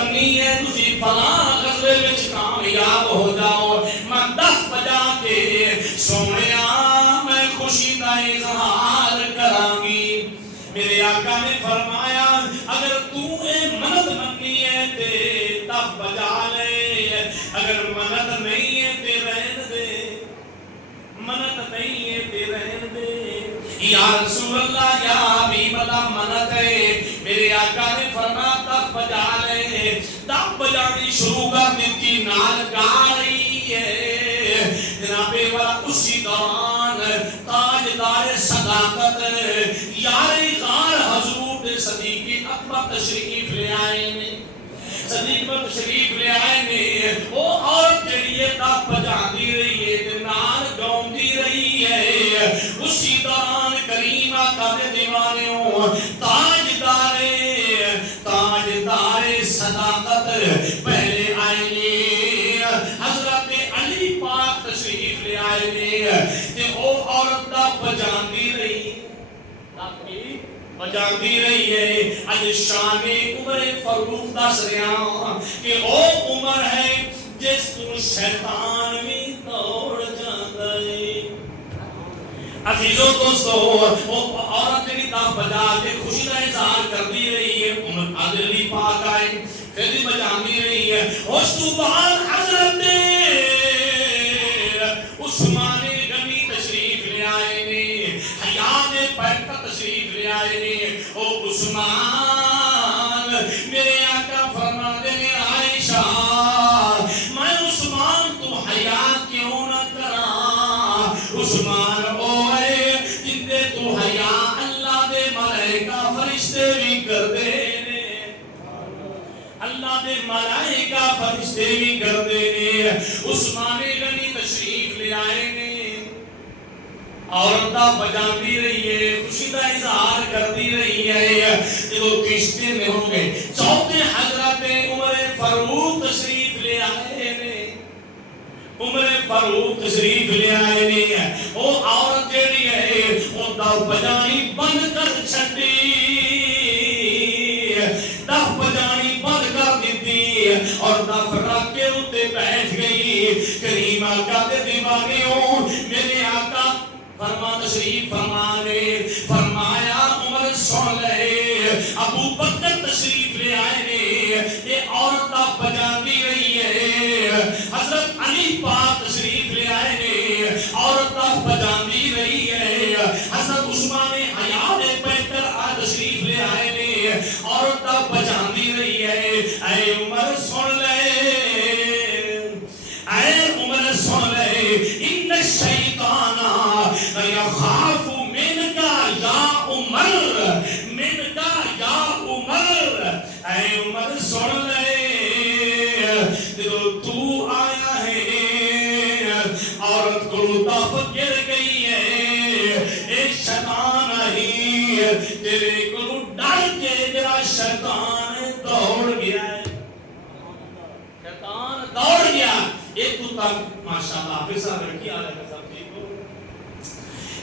کرنی ہے تسی فلاں غزوے وچ کامیاب ہو جاؤ، میں 10 بجا کے سونیا میں خوشی کا اظہار کراں گی۔ میرے آقا نے فرمایا اگر تو اے منت مننی ہے تے تب بجا لے، اگر منت نہیں ہے تے رہن دے، منت نہیں ہے تے رہن دے۔ یا رسول اللہ یا حبیب اللہ منت ہے، میرے آقا نے فرمایا تب بجا لے، تب بجانی شروع کر دیتی، نال گا رہی ہے جناب والا۔ اسی دوران تاجدار صداقت یار غار حضور دے صدیق اکبر تشریف لے آئے نے، صدیق اکبر تشریف لے آئے نے۔ وہ عورت جڑی ہے تب بجاندی رہی ہے، نال گاؤندی رہی ہے۔ اسی دوران کریم آقا دے دیوانیوں تاجدار صداقت پہلے آئے نے، حضرت علی پاک تشریف لے آئے نے، تے او عورت دا بجاندی رہی، بجاندی رہی ہے۔ اج شان عمر فاروق دس رہا کہ او عمر ہے جس تو شیطان بھی دوڑ جاندا ہے۔ عزیزو دوستو، وہ عورت جڑی تا بجا کے خوشی کا اظہار کرتی رہی ہے، عمر علی پاک آئے پھر بھی بجاندی رہی ہے۔ اس تو بعد حضرت عثمان غنی تشریف لے آئے نے، حیات پیکر تشریف لے آئے نے۔ او عثمان، میرے آقا فرماتے ہیں عائشہ میں عثمان تو حیا کیوں نہ کراں؟ عثمان او ہے جن دے تو حیا اللہ دے ملائکہ فرشتے بھی کر دے نے، اللہ دے ملائکہ فرشتے بھی کر دے نے۔ عثمان غنی تشریف لے آئے نے، عورتہ بجاندی رہی ہے، خوشی کا اظہار کرتی رہی ہے۔ جب وہ کشتے میں ہوں گے، چوتھے حضرت عمر فاروق تشریف لے آئے نے، عمر فاروق تشریف لے آئے نے۔ وہ عورت جیڑی ہے وہ دف بجانی بند کر چھڈی، دف بجانی بند کر دیتی اور دف رکھ کے اتنے بیٹھ گئی۔ کریم آقا دے دیوانیوں، میرے آقا فرما تشریف فرما نے، فرمایا عمر سن لے، ابو بکر تشریف لے آئے نے، یہ عورت بجاندی رہی ہے۔ حضرت علی پاک تشریف لے آئے نے، عورت بجاندی رہی ہے۔ حضرت عثمان حیات پیکر تشریف لے آئے نے، عورت بجاندی رہی ہے۔ اے عمر سن لے، اے عمر سن لے، ان الشیطان یخاف منک یا عمر، منک یا عمر۔ اے عمر سن لے، جب تو آیا ہے عورت کو دف گر گئی ہے، اے شیطان ہی تیرے کو ڈر کے جرا شیطان دوڑ گیا ہے، شیطان دوڑ گیا۔ ایک تو تک ماشاءاللہ حافظ صاحب رکھی آ رہا ہے سب ٹھیک ہو۔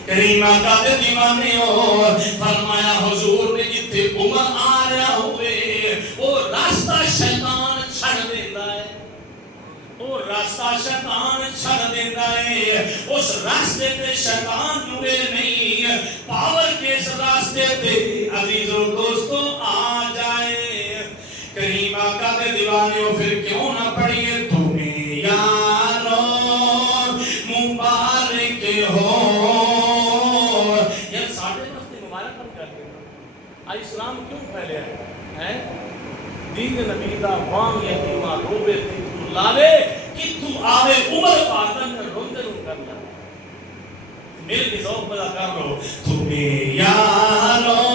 کریم آقا دے دیوانے ہو، فرمایا حضور نے جتھے عمر آ رہا ہوئے وہ راستہ شیطان چھڑ دیتا ہے، وہ راستہ شیطان چھڑ دیتا ہے۔ اس راستے پہ شیطان نوے نہیں، پاور کے اس راستے پہ عزیزوں دوستوں آ جائے۔ کریم آقا دے دیوانے ہو، پھر کیوں نہ پڑھیے تمہیں یارو مبارک ہو۔ یہ ساڑھے وقت مبارک ہم کہتے ہیں، آج اسلام کیوں پھیلے ہے؟ دین نبی دا وام یتیمہ روبے تھی تو لالے کہ تو آوے عمر پاتن روندے رو کرنا، میرے بھی ذوق بدا کر لو، تمہیں یارو